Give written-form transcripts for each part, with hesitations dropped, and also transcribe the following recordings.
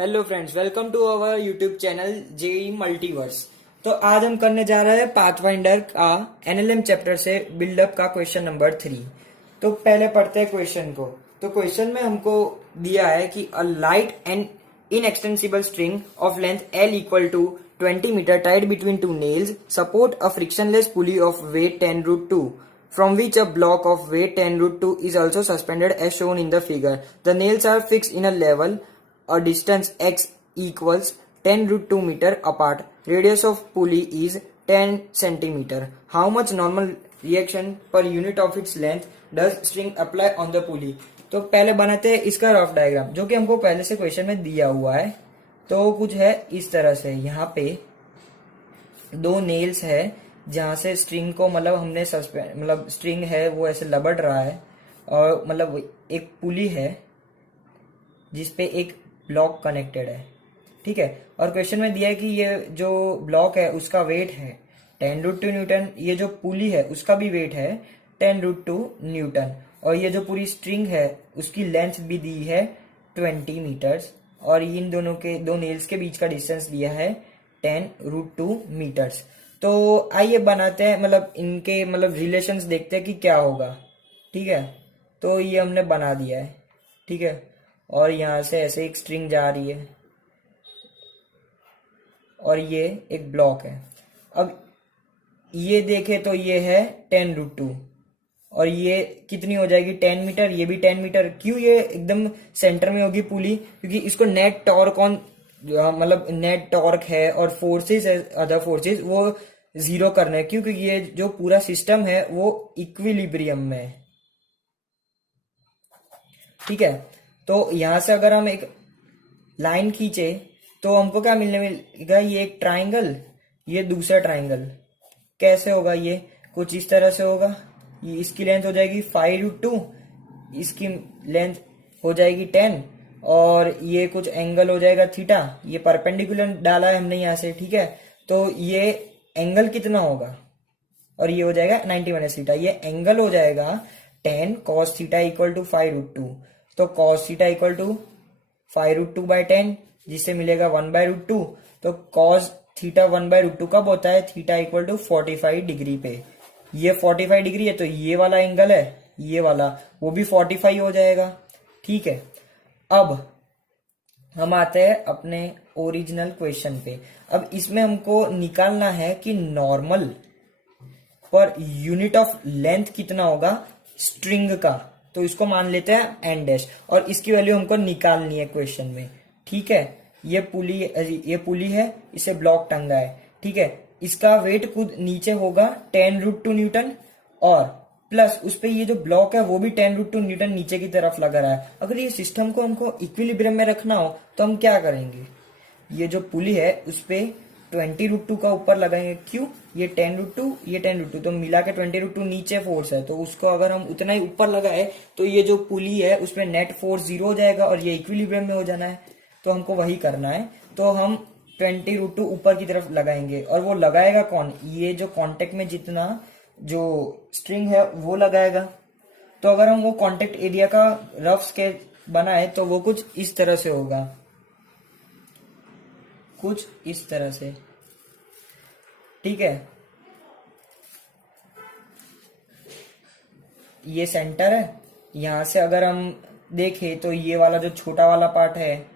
Hello friends, welcome to our YouTube channel JEE Multiverse. तो आज हम करने जा रहे हैं पाथफाइंडर का एनएलएम चैप्टर से बिल्डअप का क्वेश्चन नंबर 3। तो पहले पढ़ते हैं क्वेश्चन को। तो क्वेश्चन में हमको दिया है कि a light and inextensible string of length L equal to 20 metre tied between two nails support a frictionless pulley of weight 10√2 from which a block of weight 10√2 is also suspended as shown in the figure. The nails are fixed in a level a distance x equals 10√2 meter apart. Radius of pulley is 10 centimeter. How much normal reaction per unit of its length does string apply on the pulley? तो पहले बनाते हैं इसका rough diagram जो कि हमको पहले से क्वेश्चन में दिया हुआ है। तो कुछ है इस तरह से, यहाँ पे दो नेल्स है जहां से स्ट्रिंग को मतलब हमने मतलब स्ट्रिंग है वो ऐसे लबड़ रहा है और मतलब एक पुली है जिसपे एक ब्लॉक कनेक्टेड है, ठीक है। और क्वेश्चन में दिया है कि ये जो ब्लॉक है उसका वेट है 10√2 न्यूटन, ये जो पुली है उसका भी वेट है 10√2 न्यूटन, और ये जो पूरी स्ट्रिंग है उसकी लेंथ भी दी है 20 मीटर्स, और इन दोनों के दो नेल्स के बीच का डिस्टेंस दिया है 10√2 मीटर्स। तो आइए बनाते हैं, मतलब इनके मतलब रिलेशंस देखते हैं कि क्या होगा, ठीक है। तो ये हमने बना दिया है, ठीक है। और यहाँ से ऐसे एक स्ट्रिंग जा रही है और ये एक ब्लॉक है। अब ये देखे तो ये है 10√2 और ये कितनी हो जाएगी 10 मीटर, ये भी 10 मीटर। क्यों ये एकदम सेंटर में होगी पुली? क्योंकि इसको नेट टॉर्क ऑन मतलब नेट टॉर्क है और फोर्सेस है, अदर फोर्सेस वो जीरो करना है। क्योंकि ये जो पूरा सिस्टम है वो इक्विलिब्रियम में है, ठीक है। तो यहां से अगर हम एक लाइन खींचे तो हमको क्या मिलने मिलेगा, ये एक ट्राइंगल, ये दूसरा ट्राइंगल। कैसे होगा? ये कुछ इस तरह से होगा। ये इसकी लेंथ हो जाएगी 5√2, इसकी लेंथ हो जाएगी 10, और ये कुछ एंगल हो जाएगा थीटा। ये परपेंडिकुलर डाला है हमने यहाँ से, ठीक है। तो ये एंगल कितना होगा, और ये हो जाएगा 90 माइनस थीटा। ये एंगल हो जाएगा 10 cos थीटा इक्वल टू 5√2। तो cos थीटा इक्वल टू 5√2/10, जिससे मिलेगा 1/√2। तो cos थीटा 1/√2 कब होता है? थीटा इक्वल टू 45 डिग्री पे। ये 45 डिग्री है तो ये वाला एंगल है, ये वाला वो भी 45 हो जाएगा, ठीक है। अब हम आते हैं अपने ओरिजिनल क्वेश्चन पे। अब इसमें हमको निकालना है कि नॉर्मल पर यूनिट ऑफ लेंथ कितना होगा स्ट्रिंग का। तो इसको मान लेते हैं n डैश, और इसकी वैल्यू हमको निकालनी है क्वेश्चन में, ठीक है। ये पुली है, इसे ब्लॉक टंगा है, ठीक है। इसका वेट खुद नीचे होगा 10√2 न्यूटन, और प्लस उस पे ये जो ब्लॉक है वो भी 10√2 न्यूटन नीचे की तरफ लगा रहा है। अगर ये सिस्टम को हमको इक्विलिब्रियम में रखना हो तो हम क्या करेंगे? ये जो पुली है उस पे 20√2 का ऊपर लगाएंगे। क्यों? ये 10√2, ये 10√2, तो मिला के 20√2 नीचे फोर्स है, तो उसको अगर हम उतना ही ऊपर लगाए तो ये जो पुली है उसमें नेट फोर्स 0 हो जाएगा और ये इक्विलिब्रियम में हो जाना है। तो हमको वही करना है। तो हम 20√2 ऊपर की तरफ लगाएंगे, और वो लगाएगा कौन? ये जो कॉन्टेक्ट में जितना जो स्ट्रिंग है वो लगाएगा। तो अगर हम वो कॉन्टेक्ट एरिया का रफ स्केच बनाए तो वो कुछ इस तरह से होगा, कुछ इस तरह से, ठीक है। ये सेंटर है, यहां से अगर हम देखें तो ये वाला जो छोटा वाला पार्ट है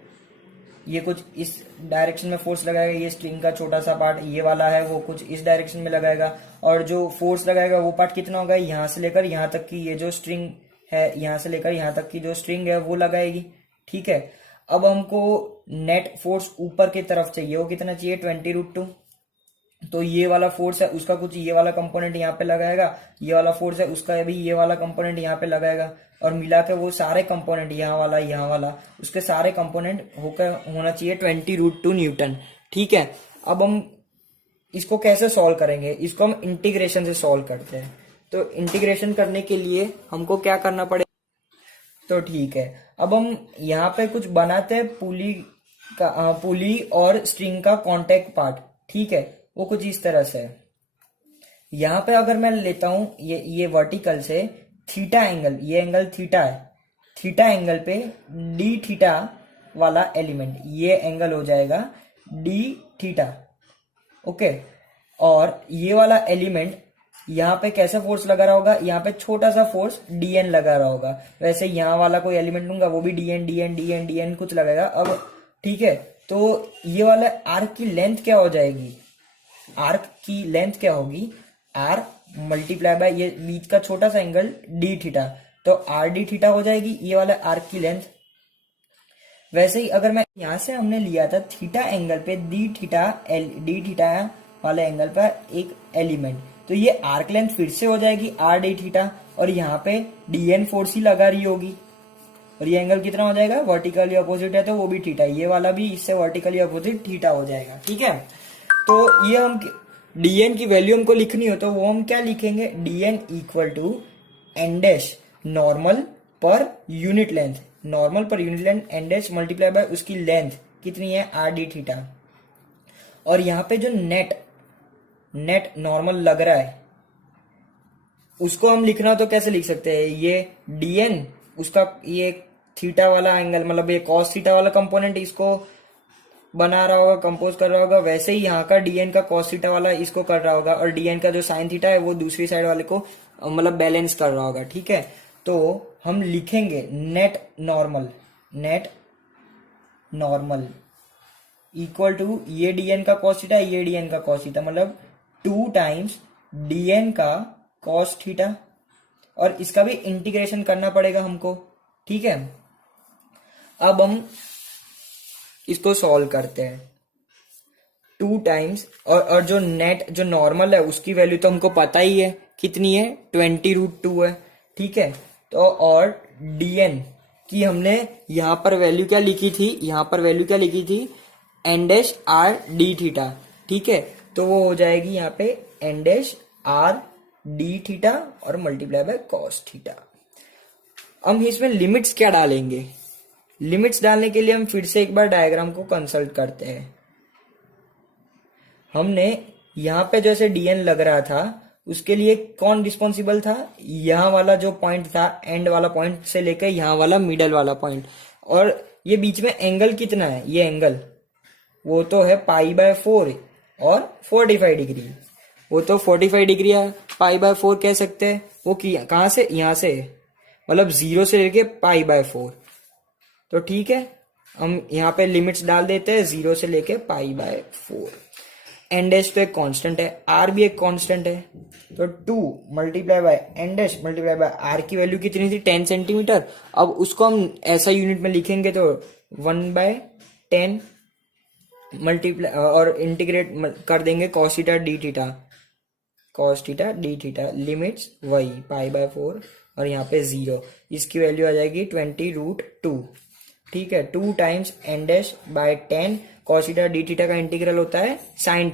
ये कुछ इस डायरेक्शन में फोर्स लगाएगा। ये स्ट्रिंग का छोटा सा पार्ट ये वाला है वो कुछ इस डायरेक्शन में लगाएगा, और जो फोर्स लगाएगा वो पार्ट कितना होगा? यहाँ से लेकर यहाँ तक की ये जो स्ट्रिंग है, यहाँ से लेकर यहाँ तक की जो स्ट्रिंग है वो लगाएगी, ठीक है। अब हमको नेट फोर्स ऊपर की तरफ चाहिए, वो कितना चाहिए? 20√2। तो ये वाला फोर्स है उसका कुछ ये वाला कंपोनेंट यहाँ पे लगाएगा, ये वाला फोर्स है उसका भी ये वाला कंपोनेंट यहाँ पे लगाएगा, और मिला के वो सारे कंपोनेंट यहाँ वाला उसके सारे कंपोनेंट होकर होना चाहिए 20√2 न्यूटन, ठीक है। अब हम इसको कैसे सॉल्व करेंगे? इसको हम इंटीग्रेशन से सॉल्व करते हैं। तो इंटीग्रेशन करने के लिए हमको क्या करना पड़ेगा? तो ठीक है, अब हम यहाँ पे कुछ बनाते हैं पुली और स्ट्रिंग का कॉन्टेक्ट पार्ट, ठीक है। वो कुछ इस तरह से है। यहाँ पे अगर मैं लेता हूं ये वर्टिकल से थीटा एंगल, ये एंगल थीटा है, थीटा एंगल पे डी थीटा वाला एलिमेंट, ये एंगल हो जाएगा डी थीटा। ओके, और ये वाला एलिमेंट यहाँ पे कैसा फोर्स लगा रहा होगा, यहाँ पे छोटा सा फोर्स dn लगा रहा होगा। वैसे यहाँ वाला कोई एलिमेंट लूंगा वो भी dn dn dn dn कुछ लगेगा। अब ठीक है, तो ये वाला आर्क की लेंथ क्या हो जाएगी, आर्क की लेंथ क्या होगी, आर मल्टीप्लाई बाय ये बीच का छोटा सा एंगल डी थीटा, तो आर डी थीटा हो जाएगी ये वाला आर्क की लेंथ। वैसे ही अगर मैं यहां से हमने लिया था थीटा एंगल पे डी थीटा वाले एंगल पर एक एलिमेंट, तो ये आर्क लेंथ फिर से हो जाएगी आर डी थीटा, और यहाँ पे डीएन फोर्स ही लगा रही होगी, और ये एंगल कितना हो जाएगा, वर्टिकली अपोजिट है तो वो भी थीटा, ये वाला भी इससे वर्टिकली अपोजिट थीटा हो जाएगा। ठीक है, तो ये हम dn की वैल्यू हमको लिखनी हो तो वो हम क्या लिखेंगे, dn equal to n dash normal पर यूनिट लेंथ, नॉर्मल पर unit length n dash multiply by उसकी लेंथ कितनी है आर डी थीटा। और यहाँ पे जो नेट नॉर्मल लग रहा है उसको हम लिखना तो कैसे लिख सकते हैं, ये dn उसका ये थीटा वाला एंगल मतलब ये कॉस थीटा वाला कंपोनेंट इसको बना रहा होगा, कंपोज कर रहा होगा, वैसे ही यहाँ का dn का cos थीटा वाला इसको कर रहा होगा, और dn का जो sin थीटा है वो दूसरी साइड वाले को मतलब बैलेंस कर रहा होगा। ठीक है, तो हम लिखेंगे नेट नॉर्मल इक्वल टू ये dn का cos थीटा, ये dn का cos थीटा, मतलब 2 टाइम्स dn का cos थीटा, और इसका भी इंटीग्रेशन करना पड़ेगा हमको। ठीक है, अब हम इसको सॉल्व करते हैं, 2 टाइम्स और जो नेट जो नॉर्मल है उसकी वैल्यू तो हमको पता ही है कितनी है, 20√2 है। ठीक है, तो और dn की हमने यहाँ पर वैल्यू क्या लिखी थी, यहाँ पर वैल्यू क्या लिखी थी, n dash r d theta. ठीक है, तो वो हो जाएगी यहाँ पे n dash r d theta और मल्टीप्लाई बाय कॉस थीटा। हम इसमें लिमिट्स क्या डालेंगे, लिमिट्स डालने के लिए हम फिर से एक बार डायग्राम को कंसल्ट करते हैं। हमने यहाँ पे जैसे dn लग रहा था उसके लिए कौन रिस्पॉन्सिबल था, यहाँ वाला जो पॉइंट था, एंड वाला पॉइंट से लेकर यहाँ वाला मिडल वाला पॉइंट, और ये बीच में एंगल कितना है, ये एंगल वो तो है π/4 और 45 डिग्री, वो तो 45 डिग्री है, π/4 कह सकते हैं। वो कहाँ से, यहाँ से, मतलब 0 से लेके π/4। तो ठीक है, हम यहाँ पे लिमिट्स डाल देते हैं 0 से लेके π/4। एन डैश तो एक कांस्टेंट है, आर भी एक कांस्टेंट है, तो 2 multiply by n dash multiply by r की वैल्यू कितनी थी, 10 सेंटीमीटर। अब उसको हम ऐसा यूनिट में लिखेंगे तो 1/10 मल्टीप्लाई और इंटीग्रेट कर देंगे cos theta d theta, cos theta d theta, limits वही π/4 और यहाँ पे 0, इसकी वैल्यू आ जाएगी 20√2। ठीक है, 2 times n dash by 10 cos theta d theta का इंटीग्रल होता है sin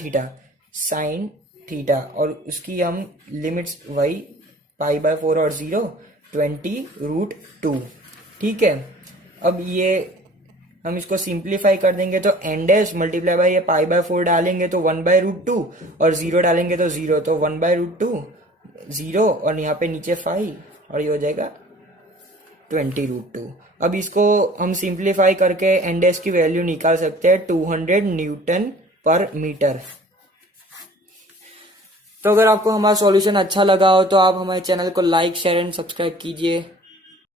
थीटा, और उसकी हम लिमिट्स वही π/4 और 0, 20√2। ठीक है, अब ये हम इसको सिंप्लीफाई कर देंगे तो एन डैश मल्टीप्लाई बाय ये π/4 डालेंगे तो 1/√2 और 0 डालेंगे तो 0, तो 1/√2 0 और यहाँ पे नीचे 5 और ये हो जाएगा 20√2। अब इसको हम सिंप्लीफाई करके एन डैश की वैल्यू निकाल सकते हैं 200 न्यूटन पर मीटर। तो अगर आपको हमारा सॉल्यूशन अच्छा लगा हो तो आप हमारे चैनल को लाइक शेयर एंड सब्सक्राइब कीजिए।